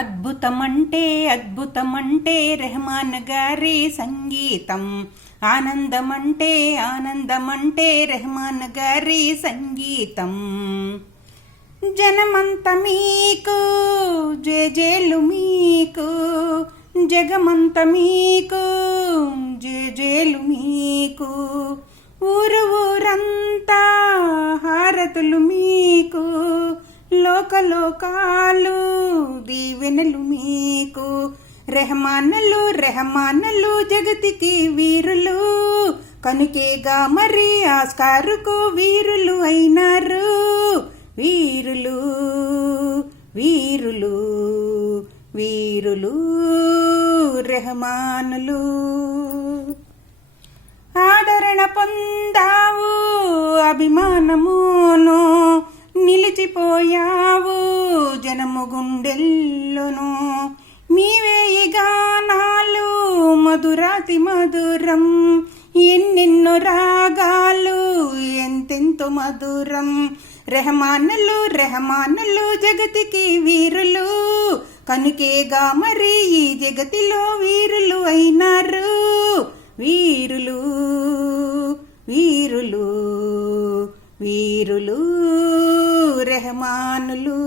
అద్భుతమంటే అద్భుతమంటే రెహమాన్ గారి సంగీతం. ఆనందమంటే రెహమాన్ గారి సంగీతం. జనమంత మీకు జేజేలు మీకు, జగమంత మీకు జేజేలు మీకు, ఊరంతా హారతులు మీకు, లోకలోకాలు దీవెనలు మీకు. రెహమానులు రెహమానులు జగతికి వీరులు, కనుకేగా మరి ఆస్కారుకు వీరులు అయినారు. వీరులు వీరులు వీరులు రెహమానులు. ఆదరణ పొందావు అభిమానమును, నిలిచిపోయావు జనము గుండెల్లోను. మీవే ఈ గానాలు మధురాతి మధురం, ఎన్నెన్నో రాగాలు ఎంతెంతో మధురం. రెహమానులు రెహమానులు జగతికి వీరులు, కనుకేగా మరి ఈ జగతిలో వీరులు అయినారు. వీరులు వీరులు వీరులు రెహమానులు.